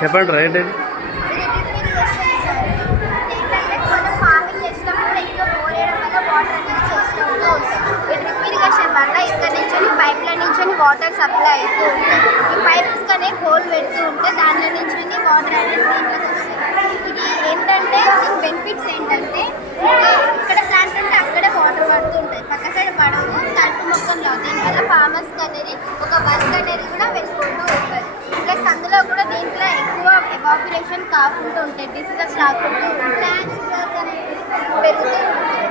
చెప్పండి right. Water supply అవుతూ ఉంటాయి. ఈ పైప్స్ కనే హోల్ పెడుతూ ఉంటే దాంట్లో నుంచి వాటర్ అనేది దీంట్లోకి వస్తాయి. ఇది ఏంటంటే దీని బెనిఫిట్స్ ఏంటంటే ఇక్కడ ప్లాంట్స్ ఉంటే అక్కడే వాటర్ పడుతూ ఉంటాయి, పక్క సైడ్ పడవు, కలుపు మొక్కల్లో. దీనివల్ల ఫార్మర్స్కి అనేది ఒక వర్క్ అనేది కూడా వెళ్ళిపోతూ ఉంటుంది. ప్లస్ అందులో కూడా దీంట్లో ఎక్కువ ఎవాపరేషన్ కాకుండా ఉంటాయి, డిసీజెస్ రాకుండా ప్లాంట్స్ గ్రోత్ అనేది పెరుగుతూ ఉంటాయి.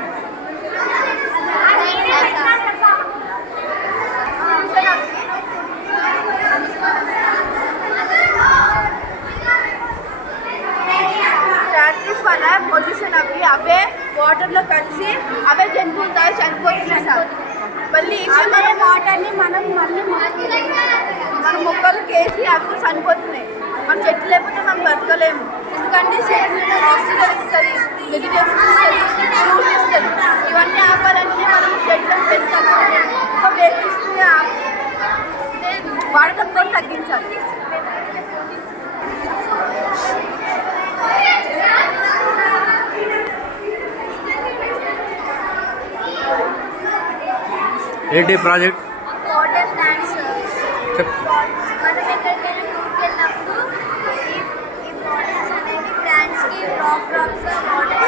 ఫ్యాక్టరీస్ వల్ల పొల్యూషన్ అవే వాటర్లో కలిసి అవే జంతువులు తాగి చనిపోతున్నాయి సార్. మళ్ళీ మన వాటర్ని మనం మన మొక్కలు కేసి అవి చనిపోతున్నాయి. మన చెట్లు లేకపోతే మనం బతకలేము. ఎందుకంటే ఆక్సిజన్ ఇస్తుంది, వెజిటేబుల్స్ ఇస్తుంది, ఫ్రూట్స్ ఇస్తుంది. ఇవన్నీ ఆపాలంటే మనం చెట్లను పెంచాలి. ఒక వెహికల్స్ని వాడకం కూడా తగ్గించాలి. ఏంటి ప్రాజెక్ట్? Water plants. మనం ఎక్కడికైనా టూర్కి వెళ్ళినప్పుడు ఈ వాటర్స్ అనేవి ప్లాంట్స్కి డ్రాప్స్ వాటర్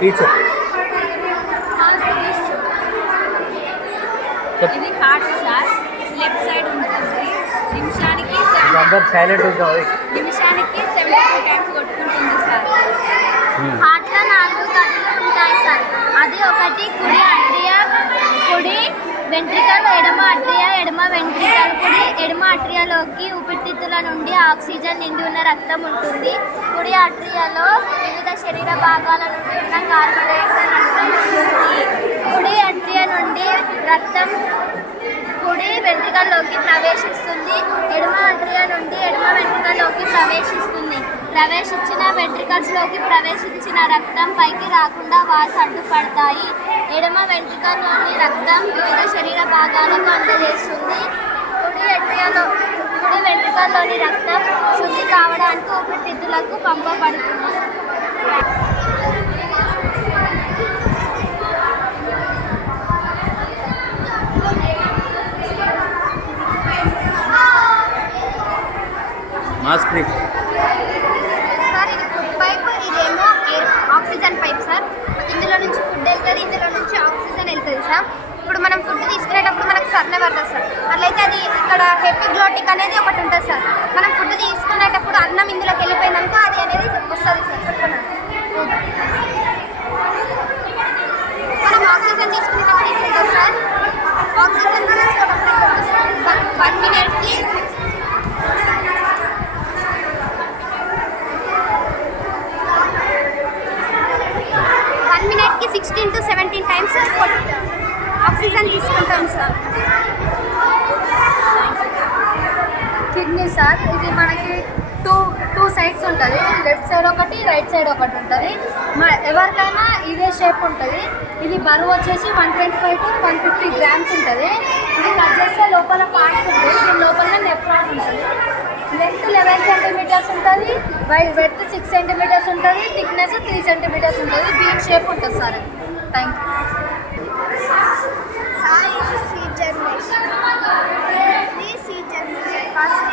టీచర్. ఇది హార్ట్ సార్, లెఫ్ట్ సైడ్ ఉంటుంది. నిమిషానికి 72 టైమ్స్ కొట్టుకుంటుంది సార్. హార్ట్లో 4 గదులు ఉంటాయి సార్. అది ఒకటి కుడి అట్రియా, కుడి వెంట్రికల్, ఎడమ అట్రియా, ఎడమ వెంట్రికల్. ఎడమ అట్రియాలోకి ఊపిరితిత్తుల నుండి ఆక్సిజన్ నిండి ఉన్న రక్తం ఉంటుంది. కుడి అట్రియాలో వివిధ శరీర భాగాల నుండి ఉన్న కార్బన్ డైఆక్సైడ్ ఉంటుంది. కుడి అట్రియా నుండి రక్తం కుడి వెంట్రికల్లోకి ప్రవేశిస్తుంది. ఎడమ అట్రియా నుండి ఎడమ వెంట్రికల్లోకి ప్రవేశిస్తుంది. ప్రవేశించిన వెంట్రికల్స్లోకి ప్రవేశించిన రక్తం పైకి రాకుండా వాల్స్ అడ్డుపడతాయి. ఎడమ వెంట్రికల్లోని రక్తం వివిధ శరీర భాగాలకు అందజేస్తుంది. కుడి వెంట్రికల్లోని రక్తం శుద్ధి కావడానికి ఊపిరితిత్తులకు పంపబడుతుంది. మాస్క్ సార్ ఇది ఫుడ్ పైప్, ఇదేమో ఆక్సిజన్ పైప్ సార్. ఇందులో నుంచి ఫుడ్ వెళ్తుంది, ఇందులో నుంచి ఆక్సిజన్ వెళ్తుంది సార్. ఇప్పుడు మనం ఫుడ్ తీసుకునేటప్పుడు మనకు సర్న పడుతుంది సార్. అట్లయితే అది ఇక్కడ హెపిగ్లోటిక్ అనేది ఒకటి ఉంటుంది సార్. మనం ఫుడ్ తీసుకునేటప్పుడు అన్నం ఇందులోకి వెళ్ళిపోయినాక అది అనేది వస్తుంది సార్. మనం ఆక్సిజన్ తీసుకునేటప్పుడు ఇది ఉంటుంది సార్. ఆక్సిజన్ తీసుకునేటప్పుడు ఇది ఉంటుంది సార్. 1 మినిట్కి 16 to 17 టైమ్స్ ఆక్సిజన్ తీసుకుంటాం సార్. కిడ్నీ సార్, ఇది మనకి టూ సైడ్స్ ఉంటుంది. లెఫ్ట్ సైడ్ ఒకటి, రైట్ సైడ్ ఒకటి ఉంటుంది. ఎవరికైనా ఇదే షేప్ ఉంటుంది. ఇది బరువు వచ్చేసి 125 to 150 గ్రామ్స్ ఉంటుంది. ఇది కట్ చేస్తే లోపల పార్ట్స్ ఉంటుంది. దీని లోపల నెఫ్రాన్ ఉంటుంది. లెంత్ 11 సెంటీమీటర్స్ ఉంటుంది, వెడ్త్ 6 సెంటీమీటర్స్ ఉంటుంది, థిక్నెస్ 3 సెంటీమీటర్స్ ఉంటుంది. బీన్ షేప్ ఉంటుంది సార్. Thank you sir. ఇది సీడ్ జర్మినేషన్. ఫస్ట్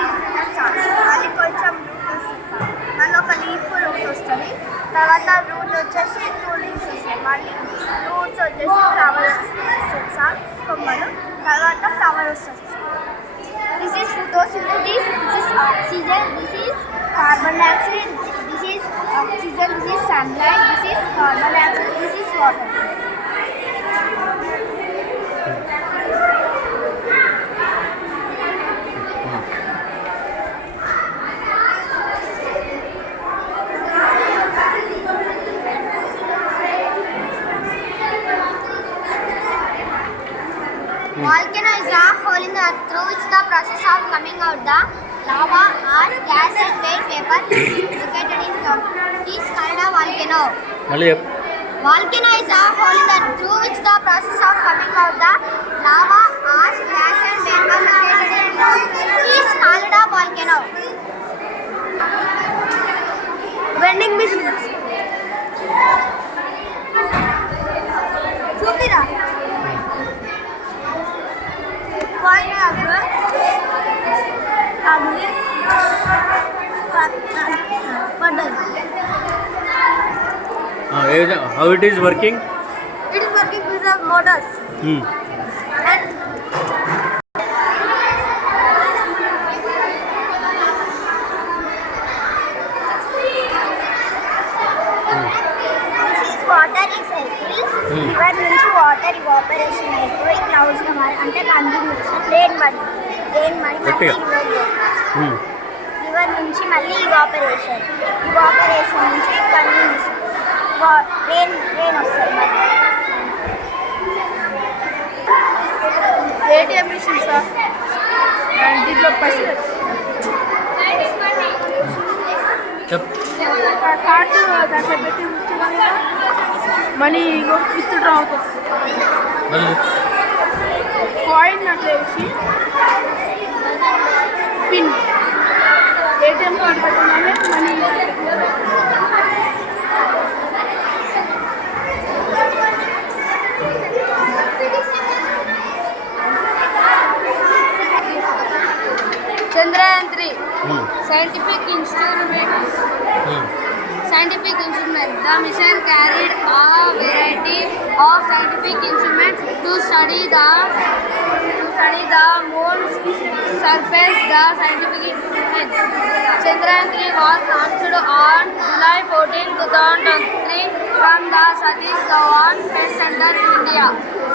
సార్ మళ్ళీ కొంచెం రూట్ వస్తుంది సార్. మళ్ళీ ఒక రూట్ వస్తుంది. తర్వాత రూట్ వచ్చేసి 2 లీవ్స్ వస్తాయి. మళ్ళీ రూట్స్ వచ్చేసి ఫ్లవర్స్ వస్తుంది సార్. కొమ్మలు, తర్వాత ఫ్లవర్ వస్తుంది. This is photosynthesis, this is oxygen, this is carbon dioxide, this is oxygen, this is sunlight, this is carbon dioxide, this is water. Volcano is a hole in the earth through which the process of coming out the lava or gas and white vapor located in ground is called a volcano. మళ్ళీ Volcano is a hole in the earth through which the process of coming out the lava or gas and vapor located in ground is called a volcano. Vending machines. చూపిరా how it is working? It is working with the motors. And this is water recycle. River నుంచి water evaporation అయిపోయి క్లౌడ్స్ గా మారి అంటే continuation rain మళ్ళీ రివర్ నుంచి మళ్ళీ evaporation నుంచి కంటిన్యూషన్ రెయిన్ వస్తుంది మళ్ళీ. ఏటీఎం మిషన్ సార్ అండ్ దీంట్లో పైసలు కార్డు దాంట్లో పెట్టి ఉంచుకొని మనీ విత్డ్రా అవుతుంది. కాయిన్ అట్లా వేసి పిన్ ఏటీఎం కార్డు పెట్టగానే money Chandrayaan 3 scientific instruments. The mission carried a variety of scientific instruments to study the moon's surface. The scientific instruments Chandrayaan 3 was launched on July 14, 2003 from the Satish Dhawan Space Center, India.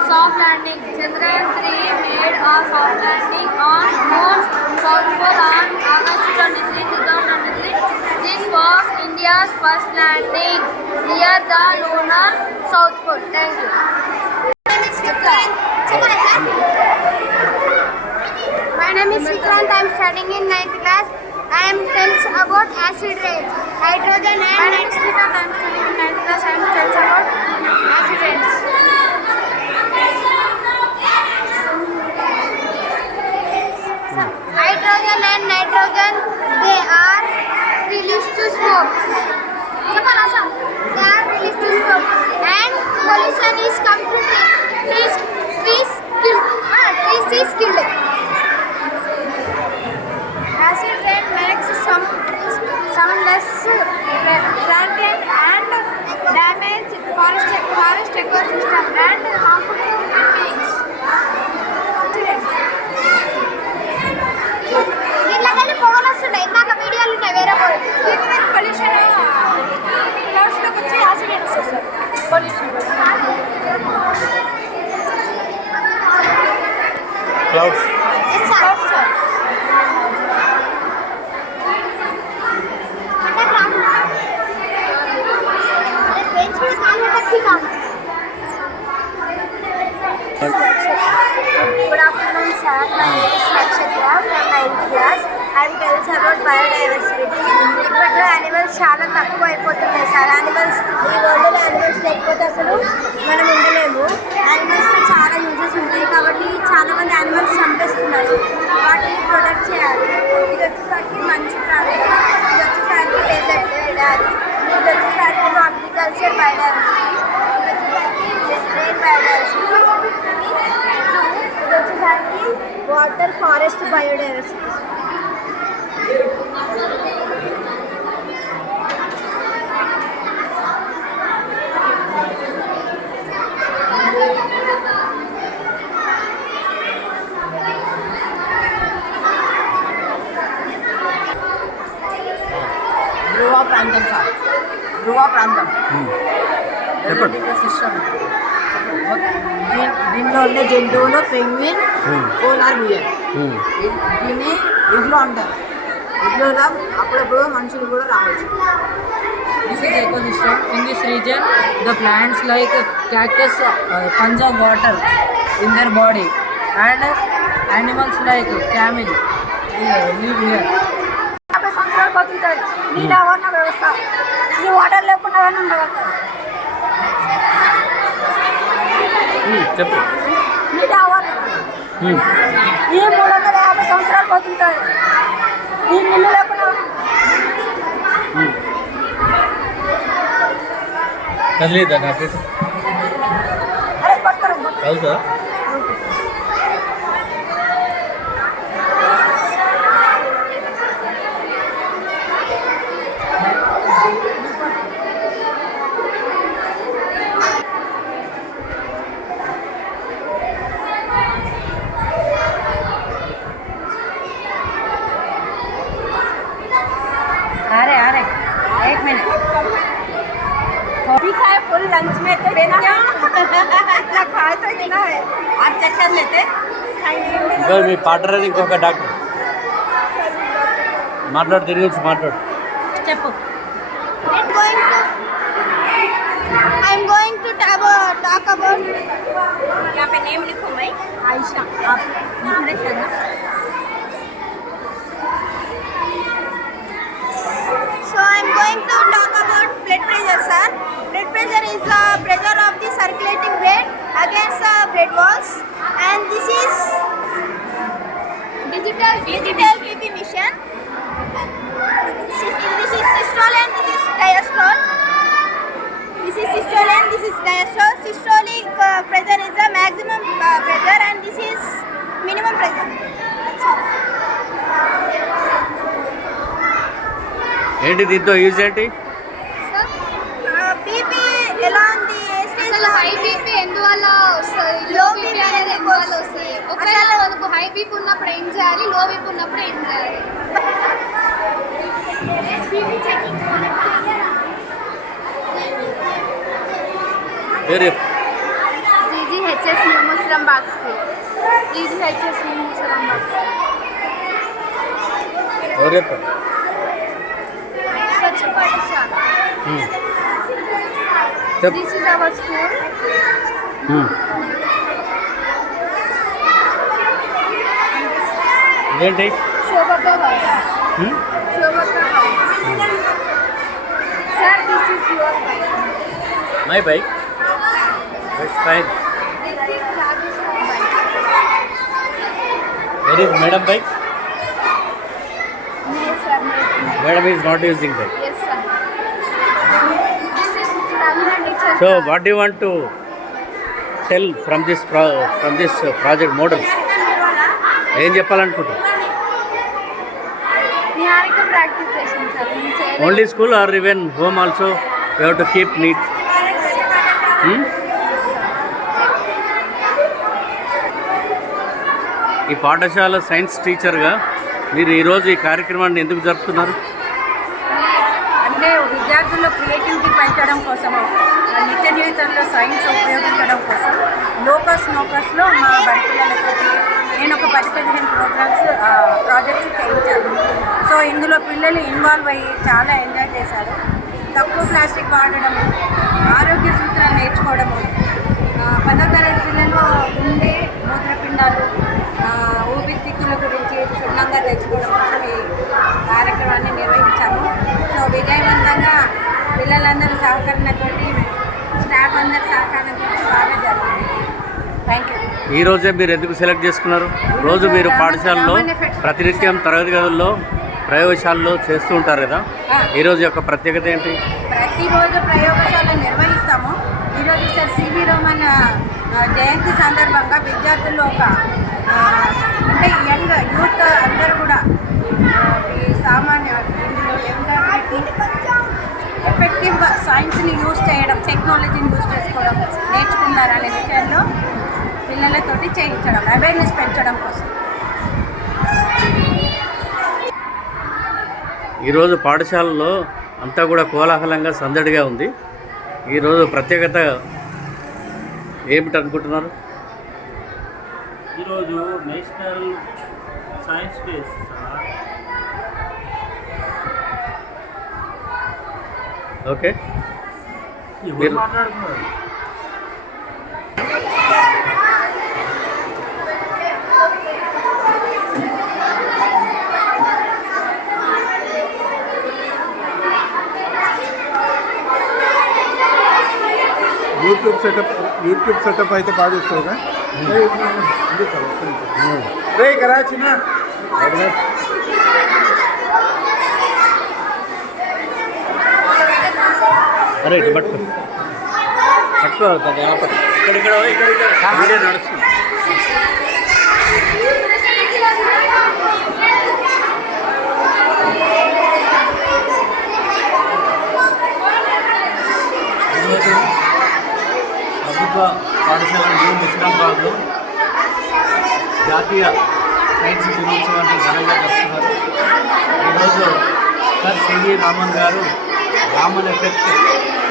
Soft landing. Chandrayaan 3 made a soft landing on moon's south pole on August 23, 2023. This was India's first landing near the lunar south pole. Thank you. My name is Vikrant. I am studying in 9th class. I am tells about acid rains, hydrogen and... My name is Vikrant. I am studying in 9th class. I am tells about acid rains. Hydrogen and nitrogen, they are released to smoke. They are released to smoke. And pollution is come to trees. Trees is killed. Acid rain makes some less planted and damage forest ecosystem and harmful to human beings. దీంట్లోకెళ్ళి పొగలు వస్తున్నాయి. ఇందాక వీడియోలు ఉన్నాయి వేరే పొల్యూషన్ క్లౌడ్స్లోకి వచ్చి యాక్సిడెంట్ వస్తుంది pollution. Clouds. Good afternoon, sir. My name is Nakshatra from 9th class. I am tells about biodiversity. ఇప్పట్లో యానిమల్స్ చాలా తక్కువ అయిపోతున్నాయి సార్. యానిమల్స్ ఈ వరల్డ్లో యానిమల్స్ లేకపోతే అసలు మనం ఉండలేము. యానిమల్స్కి చాలా యూజెస్ ఉంటాయి కాబట్టి చాలామంది యానిమల్స్ చంపేస్తున్నారు. వాటిని ప్రొటెక్ట్ చేయాలి. ఇది వచ్చేసరికి మంచి ప్రాంతం, ఇది వచ్చేసరికి డెజర్ట్ ఏరియాది, ఇది వచ్చేసరికి అగ్రికల్చర్ బయోడైవర్సిటీ, ఇది వచ్చేసరికి రెయిన్ బయోడైవర్సిటీ, ఇది వచ్చేసరికి వాటర్ ఫారెస్ట్ బయోడైవర్సిటీ. దీనిలో ఉండే జంతువులు పెంగ్విన్, పోలార్ బియర్. దీన్ని ఇంట్లో ఉంటారు. ఇంట్లో అప్పుడప్పుడు మనుషులు కూడా రావచ్చు. This is ecosystem. In this region, the plants like cactus conserve water in their body, and animals like camel live here. 50 సంవత్సరాలు బతుకుతాయి. నీటి ఆవరణ వ్యవస్థ ఈ వాటర్ లేకుండా ఉండగలుగుతారు. చెప్పు. నీటి ఆవరణ ఈ 350 సంవత్సరాలు బతుకుతాయి. ఈ నీళ్ళు లేకుండా కదిలేదా నాకు అరే పడతారు. అవుతా अरे 1 मिनट कॉफी खाए फुल लंच में तो देना है. इतना खाए तो देना है. आप चेक कर लेते. ఇంకా మీ పార్ట్నర్ అది ఇంకొక డాక్టర్ మాట్లాడు, దీని గురించి మాట్లాడు. చెప్పు. I'm going to talk about यहाँ पे नेम लिखो भाई. आयशा. आप लिखने करना. So I'm going to talk about blood pressure, sir. Blood pressure is the pressure of the circulating blood against the blood walls, and this is digital BP machine. This is systole and this is diastole. This is systole and this is diastole. Systolic pressure is the maximum pressure, and this is minimum pressure. That's all. ఏంటి దీంతో యూజ్ ఏంటి? బీపీ ఎలా ఉంది? అసలు high BP ఎందువల్ల వస్తుంది, low BP అనేది ఎందువల్ల వస్తుంది, ఒకవేళ మనకు హై బీపీ ఉన్నప్పుడు ఏం చేయాలి, లో బీపీ ఉన్నప్పుడు ఏం చేయాలి? వేరే GGHS New Moosarambagh school. GGHS New Moosarambagh school. వేరే స్వచ్ఛ పాఠశాల. చెప్పు. This is our school. ఇదేంటి? Shobhaka House. Shobhaka House. Sir, this is your bike. My bike. It's fine. This is Rajesh bike. Where is madam bike? Yes, sir. Madam is not using bike. Yes, sir. This is Ravina teacher. So what you want to tell from this project model? ఏం చెప్పాలనుకుంటా? Niharika practice session, sir. మేము చేయలేదు. Only school or even home also you have to keep neat? ఈ పాఠశాల సైన్స్ టీచర్గా మీరు ఈరోజు ఈ కార్యక్రమాన్ని ఎందుకు జరుపుతున్నారు? అంటే విద్యార్థుల్లో క్రియేటివిటీ పెంచడం కోసము, నిత్య జీవితంలో సైన్స్ ఉపయోగించడం కోసం లోకస్లో మా బడి పిల్లలతో నేను ఒక 10-15 ప్రాజెక్ట్స్ చేయించాను. సో ఇందులో పిల్లలు ఇన్వాల్వ్ అయ్యి చాలా ఎంజాయ్ చేశారు. తక్కువ ప్లాస్టిక్ వాడడము, ఆరోగ్య సూత్రాలు నేర్చుకోవడము, 10వ తరగతి పిల్లలు ఉండే మూత్రపిండాలు, ఊపిరితిత్తుల గురించి క్షుణ్ణంగా తెచ్చుకోవడం కోసం ఈ కార్యక్రమాన్ని నిర్వహించాము. సో విజయవంతంగా పిల్లలందరూ సహకరణతో, స్టాఫ్ అందరూ సహకారంతో బాగా జరిగింది. Thank you. ఈ రోజే మీరు ఎందుకు సెలెక్ట్ చేసుకున్నారు? రోజు మీరు పాఠశాలలో ప్రతినిత్యం తరగతి గదుల్లో ప్రయోగశాలలో చేస్తూ ఉంటారు కదా, ఈరోజు యొక్క ప్రత్యేకత ఏంటి? ప్రతిరోజు ప్రయోగశాల నిర్వహిస్తాము. ఈరోజు సార్ సివి రోమన్ జయంతి సందర్భంగా విద్యార్థులు అంటే యంగ్ యూత్ అందరూ కూడా ఈ సామాన్య ఎఫెక్టివ్గా సైన్స్ని యూజ్ చేయడం, టెక్నాలజీని యూజ్ చేసుకోవడం నేర్చుకున్నారనే విషయంలో పిల్లలతోటి చేయించడం, అవేర్నెస్ పెంచడం కోసం. ఈరోజు పాఠశాలలో అంతా కూడా కోలాహలంగా సందడిగా ఉంది. ఈరోజు ప్రత్యేకత ఏమిటి అనుకుంటున్నారు? ఈరోజు national science day sir. Okay, ఎవరు మాట్లాడుతున్నారు? యూట్యూబ్ సెటప్ అయితే బాగా చేస్తావుగా. రే కరాచిన అరే ఇటు పట్టుకో ఇక్కడ వీడియో నడుస్తుంది. ఈరోజు ప్రభుత్వ పాఠశాల నిజామాబాద్లో జాతీయ సైన్స్ దినోత్సవాన్ని ఘనంగా జరుపుతున్నారు. ఈరోజు సర్ సివి రామన్ గారు రామన్ ఎఫెక్ట్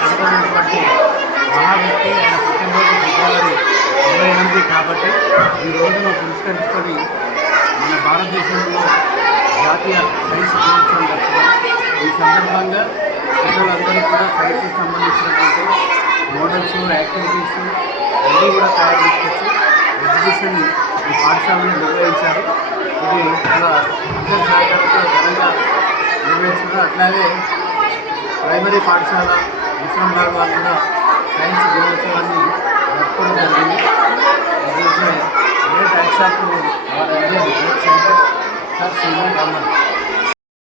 కనుగొన్నటువంటి మహావ్యక్తి. ఆయన పుట్టినరోజు ఫిబ్రవరి 28 కాబట్టి ఈ రోజును పురస్కరించుకొని మన భారతదేశంలో జాతీయ సైన్స్ దినోత్సవం జరుపుతున్నారు. ఈ సందర్భంగా పిల్లలందరూ కూడా సైన్స్కి సంబంధించినటువంటి మోడల్స్, యాక్టివిటీస్ అన్నీ కూడా తయారు చేసుకొచ్చి ఎగ్జిబిషన్ ఈ పాఠశాలను నిర్వహించారు. ఇది చాలా అందరి సహకారంతో ఘనంగా నిర్వహించారు. అట్లాగే ప్రైమరీ పాఠశాల నిజామాబాద్ వాళ్ళు కూడా సైన్స్ దినోత్సవాన్ని జరుపుకోవడం జరిగింది. Great action